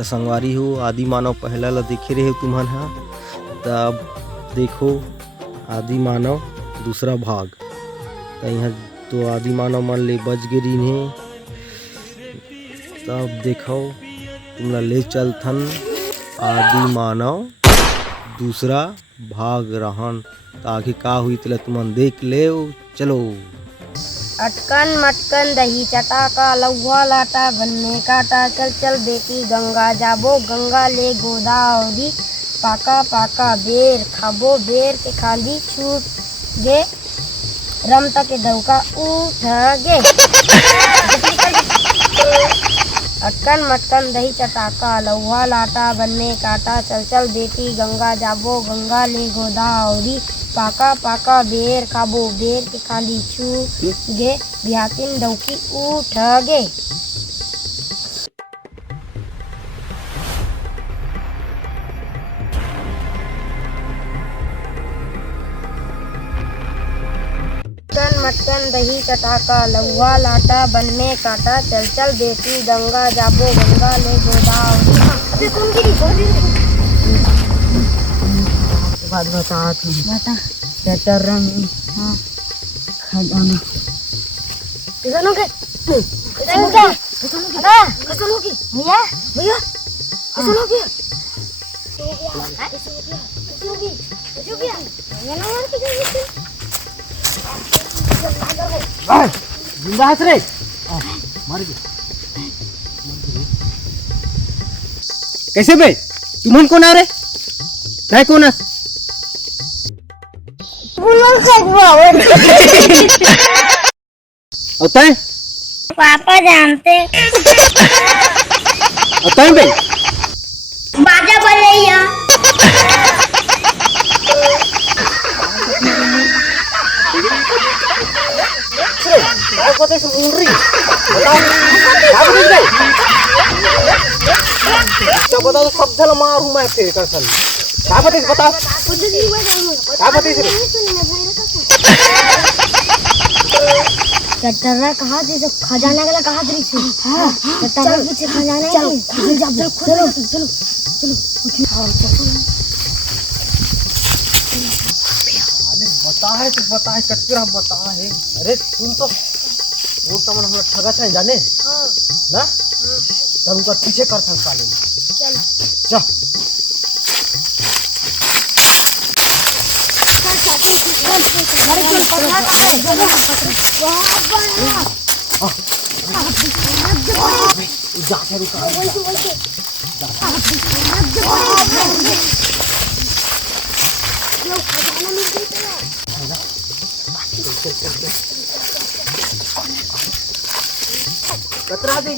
तो संगवारी हो आदि मानव पहला ला देखे रहे तुमन हा, तब देखो आदि मानव दूसरा भाग। तो यहाँ तो आदि मानव मन ले बच गे रही, तब देखो तुमला ले चलथन आदि मानव दूसरा भाग रहन। तो आगे का हुई तेला तुमन देख ले। चलो। अटकन मटकन दही चटाका लौवा लाटा बनने काटा, चल चल बेटी गंगा जाबो गंगा ले गोदावरी, पाका पाका बेर खाबो बेर के खाली छूट गे, रमता के दौका उठ गे। अटकन मटकन दही चटाका लौवा लाटा बनने काटा, चल चल बेटी गंगा जाबो गंगा ले गोदावरी, पाका पाका बेर खाबो बेर के खाली छू गे, बिहातिन दौकी उठ गे। अटकन मटकन दही चटाका लौवा लाटा बनने काटा, चल चल बेटी गंगा जाबो गंगा ले गोदावरी। बात बता बता ट्रैक्टर रंग हाँ खजाना किसान हो गए किसान हो गया किसान हो गई भैया भैया किसान हो गया जिंदा हंस रे मर गए। कैसे बे तुमन कौन आ रे नहीं कौन आ होता है पापा जानते होता है बे बाजा बजैया बताओ सब धल मारू मैं तेरे करसन क्या बताइए बताओ क्या बताइए कटरा कहाँ थे सब खजाना वाला कहाँ थे से हां कटरा पीछे खजाना है चलो चलो चलो बता है तो बता है कटरा बता है। अरे सुन तो वो तो मन हम ठगा था जाने हां ना तब उनका पीछे कर था साले चल जा जाके रुका कतरा दे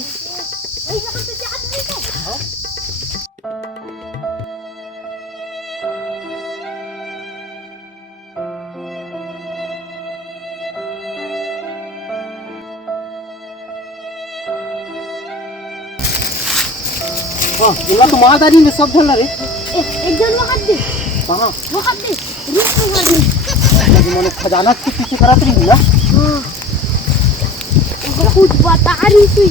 तो महादारी में सब धल रे एक जन वहां दे कहां वहां दे रुक वहां मैंने खजाना के पीछे करत रही ना हां कुछ बता रही थी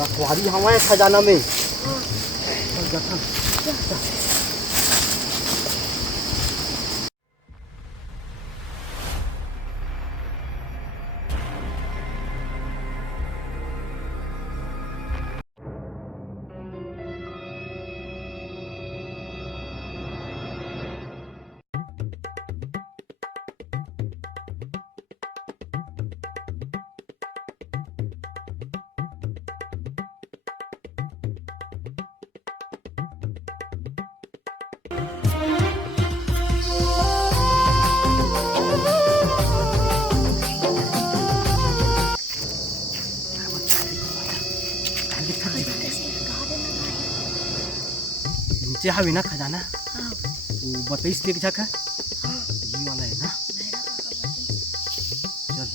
रखवारी हमारे खजाना में नीचे हवे ना खजाना तो बताइस लेके जाकर ये वाला है ना चल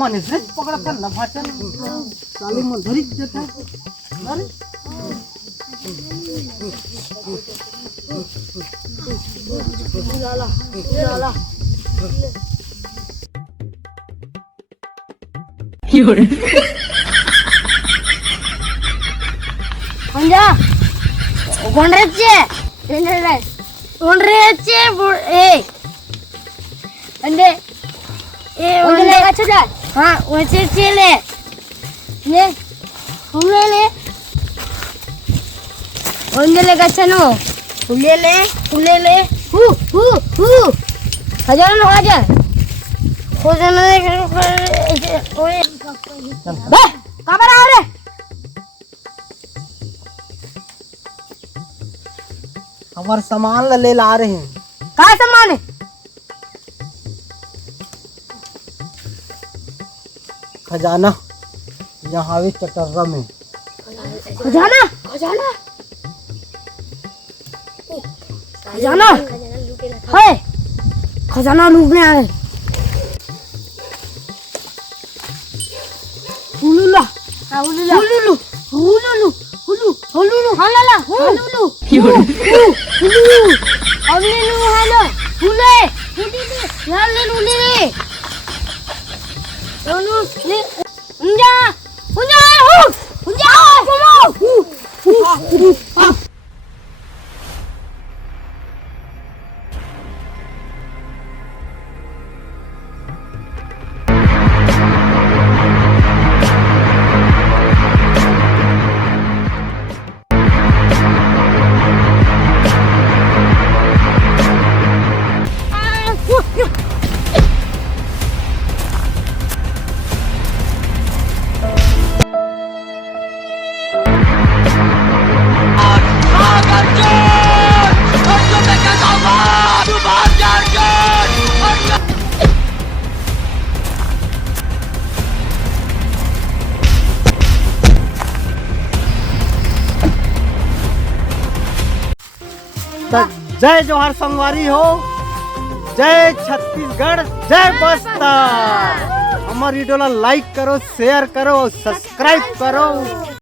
मन रे पकड़ कर नभाचन साले मन धरी देता अरे लाला Honda, Honda, हाँ वैसे चले ले हुले ले हुले ले गच्छनो हुले ले हु हजार हो जाना ओए बे कबर आ रे हमारे सामान ले ला रहे हैं का सामान है खजाना यहाँ वे चटर्रा में खजाना है खजाना लूटने आए हुलुला हुलुलु हालाला हुलुलु हमने नु हालो हुले हाले हुले Anu, ni, unja, जय जोहार संगवारी हो जय छत्तीसगढ़ जय बस्तर हमारे वीडियो ला लाइक करो शेयर करो सब्सक्राइब करो।